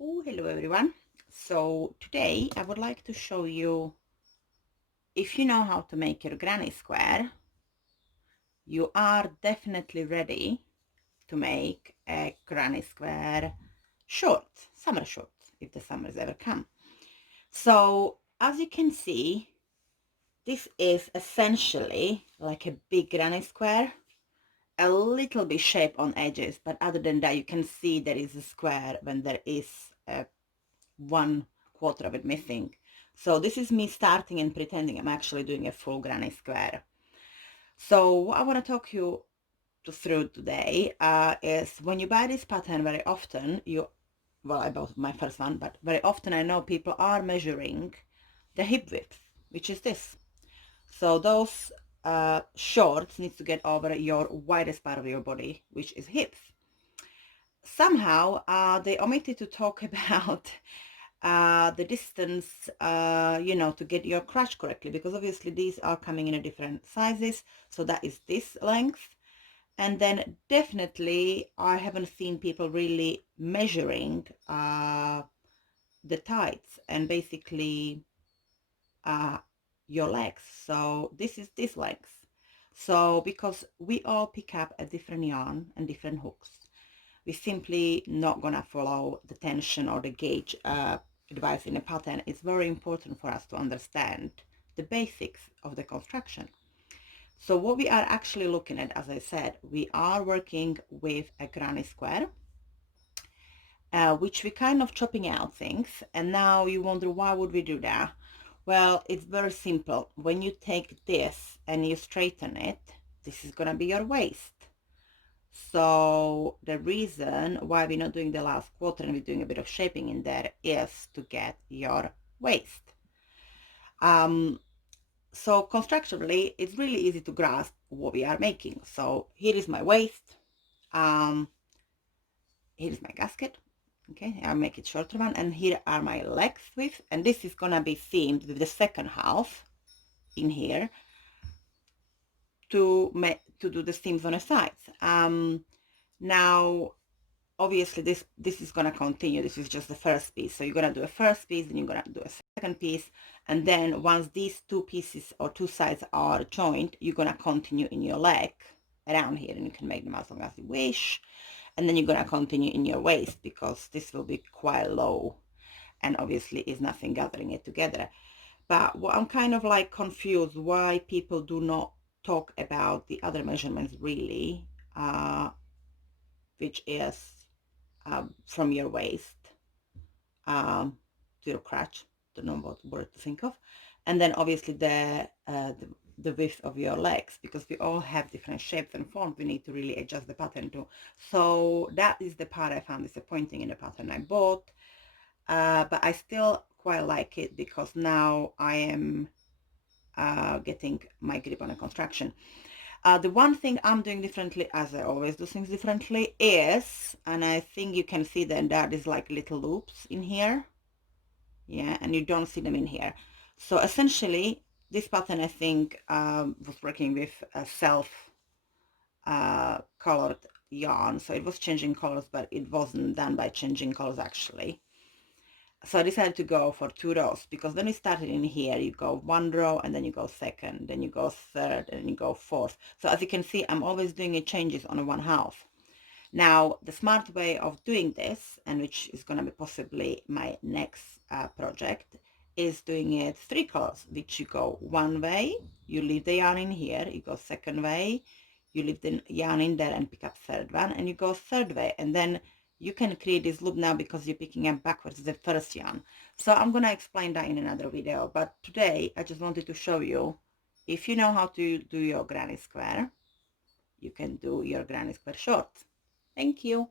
Oh, hello everyone. So today I would like to show you, if you know how to make your granny square, you are definitely ready to make a granny square short, summer short, if the summers ever come. So as you can see, this is essentially like a big granny square, a little bit shape on edges, but other than that, you can see there is a square when there is a 1/4 of it missing. So this is me starting and pretending I'm actually doing a full granny square. So what I want to talk you through today is when you buy this pattern very often, well, I bought my first one, but very often I know people are measuring the hip width, which is this. So those shorts need to get over your widest part of your body, which is hips. Somehow they omitted to talk about the distance, to get your crotch correctly, because obviously these are coming in a different sizes. So that is this length. And then definitely I haven't seen people really measuring the tights and basically your legs. So this is this length. So because we all pick up a different yarn and different hooks, we're simply not gonna follow the tension or the gauge advice in a pattern. It's very important for us to understand the basics of the construction. So what we are actually looking at, as I said, we are working with a granny square, which we kind of chopping out things. And now you wonder, why would we do that? Well, it's very simple. When you take this and you straighten it, this is gonna be your waist. So the reason why we're not doing the last quarter and we're doing a bit of shaping in there is to get your waist. So constructively, it's really easy to grasp what we are making. So here is my waist. Here is my gasket. Okay, I'll make it shorter one. And here are my legs width. And this is gonna be seamed with the second half in here to do the seams on the sides. Now obviously this is going to continue. This is just the first piece, so you're going to do a first piece, then you're going to do a second piece, and then once these two pieces or two sides are joined, you're going to continue in your leg around here, and you can make them as long as you wish. And then you're going to continue in your waist, because this will be quite low and obviously is nothing gathering it together. But what I'm kind of like confused why people do not talk about the other measurements really, which is from your waist to your crotch, don't know what word to think of, and then obviously the width of your legs, because we all have different shapes and forms we need to really adjust the pattern to. So that is the part I found disappointing in the pattern I bought, but I still quite like it, because now I am getting my grip on a construction. The one thing I'm doing differently, as I always do things differently, is, and I think you can see that is like little loops in here. Yeah, and you don't see them in here. So essentially, this pattern, I think, was working with a self-colored yarn. So it was changing colors, but it wasn't done by changing colors actually. So I decided to go for 2 rows, because when you started in here, you go 1 row, and then you go second, then you go third, and you go fourth. So as you can see, I'm always doing it changes on a 1/2. Now, the smart way of doing this, and which is going to be possibly my next project, is doing it 3 colors, which you go 1 way, you leave the yarn in here, you go 2nd way, you leave the yarn in there and pick up 3rd one, and you go 3rd way, and then you can create this loop now because you're picking up backwards the first yarn. So I'm going to explain that in another video, but today I just wanted to show you, if you know how to do your granny square, you can do your granny square short. Thank you.